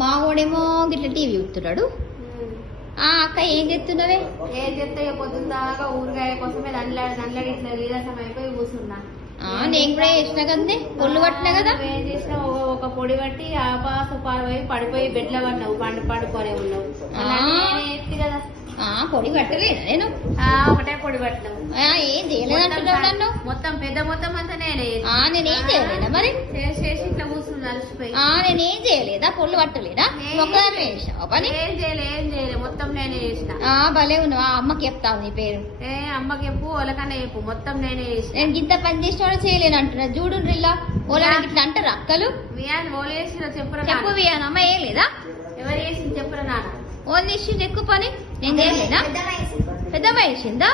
మావాడేమో గిట్ల టీవీ చూస్తున్నాడు. అక్క ఏం చెప్తున్నావే? ఏం చెప్తా పొద్దున్న దాకా ఊరగాయ కోసమే నల్లడి ఇట్లా నీరసం అయిపోయి కూర్చున్నా. నేను కూడా చేసిన కదండి, పొల్లు పట్టినా కదా. ఏం చేసినా ఒక పొడి పట్టి సుపాలు పోయి పడిపోయి బెడ్ల పడినావు, పడుకోనే ఉన్నావు. ఎత్తి కదా పొడి పట్టలేదా నేను? ఒకటే పొడి పట్టినావు. ఏం చేయలేదు నన్ను. మొత్తం పెద్ద మొత్తం అంతా నేనేం చేయలేదా మరి? చేసి ఇట్లా కూర్చున్నా అలసిపోయి. నేనేం చేయలేదా? పొల్లు పట్టలేదా? ఒకదాన్ని చేసావా పని? ఏం చేయలే మొత్తం నేనే చేసిన. భలే ఉన్నావా? అమ్మకి చెప్తావు నీ పేరు? అమ్మకి చెప్పు, వాళ్ళకన్నా చెప్పు, మొత్తం నేనే చేసిన. నేను ఇంత పని చేసిన చేయలేను అంటున్నా. చూడు రిల్లా ఓలానికి ఇట్లా అంటారా అక్కలు? వియాన్ ఓలు చేసిన చెప్పురా. చెప్పు వియాన్. అమ్మ ఏం లేదా? ఎవరు చేసింది చెప్పురా నాన్న. ఓన్ చేసింది ఎక్కువ పని. నేను చేయలేదా? పెద్దమ్మ వేసిందా?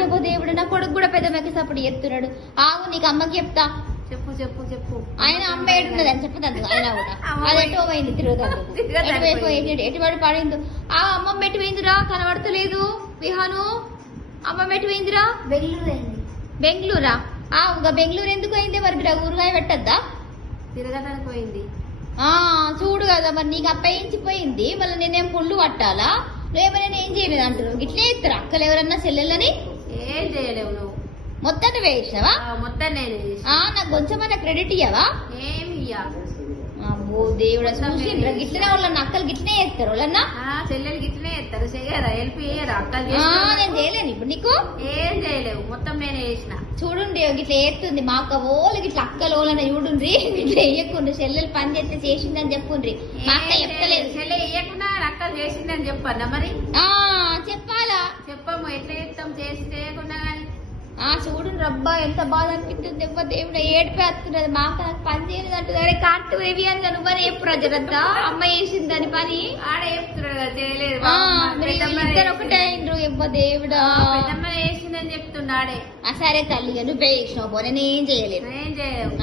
ఇవ్వ దేవుడు, నా కొడుకు కూడా పెద్దమ్మకి సపోర్ట్ చెప్తున్నాడు. ఆగు నీకు అమ్మకి చెప్తా. చెప్పు చెప్పు చెప్పు. ఆయన అమ్మ ఏడున్నది అని చెప్పదండి. ఆయన కూడా అది ఎటో పోయింది తిరుగుతుంది, ఎటుబడి పడింది. అమ్మమ్మ ఎటు పోయిందిరా? కనబడతలేదు విహాను. అమ్మమ్మ ఎటు పోయిందిరా? బెంగళూరా? ఇంకా బెంగళూరు ఎందుకు అయింది మరి? ఊరుగాయ పెట్టద్దా? తిరగడానికి పోయింది. చూడు కదా మరి, నీకు అప్పయించిపోయింది. మళ్ళీ నేనేం పుల్లు పట్టాలా? నువ్వేమైనా ఏం చేయలేదు అంటున్నావు. గిట్లే ఇస్తారు అక్కలు ఎవరన్నా చెల్లెళ్ళని? ఏం చేయలేవు నువ్వు. మొత్తం నువ్వే చేసినావా? మొత్తం నేను నాకు కొంచెమన్నా క్రెడిట్ ఇయ్యవా? ఏమి అమ్మో దేవుడా, చూసిండ్రా గిట్లనే వాళ్ళన్న అక్కలు గిట్లనే చేస్తారు. వాళ్ళన్నా చెల్లెలు గిట్లనే చేస్తారు. చెయ్యరా? హెల్ప్ చేయరా? అక్కలు నేను చేయలేను ఇప్పుడు నీకు. ఏం చేయలేవు, మొత్తం నేనే చేసిన. చూడుండ్రి గిట్లా ఏస్తుంది మా అక్క ఓళ్ళు గిట్లా అక్కలు ఓళ్ళని చూడుండ్రి. గిట్లా వేయకుండ్రి. చెల్లెలు పని చేస్తే చేసిందని చెప్పుండ్రి. మా అక్క చెప్తలేదు. చెల్లె వేయకుండా అక్కలు చేసిందని చెప్పన్నా మరి? చెప్పాలా? చెప్పము, ఎట్లా చేస్తాం చేసి చేయకుండా కానీ. చూడండి రబ్బా ఎంత బాధ అనిపిస్తుంది. ఎవ్వ దేవుడు ఏడిపేస్తున్నది. మా అక్క నాకు పని చేయలేదు అంటుంది. కార్తీ వేవి అని కను మరి ఎప్పుడు రజరద్దా అమ్మ వేసిందని పని ఆడ చెప్తున్నాడు కదా చేయలేదు. ఇద్దరు ఒకటే అయిండ్రు. ఎవ్వ దేవుడా, పెద్దమ్మ వేసిందని చెప్తున్నాడే. సరే తల్లి నువ్వే చేసినావు పో, నేనేం చేయలేదు. ఏం చేయలేదు.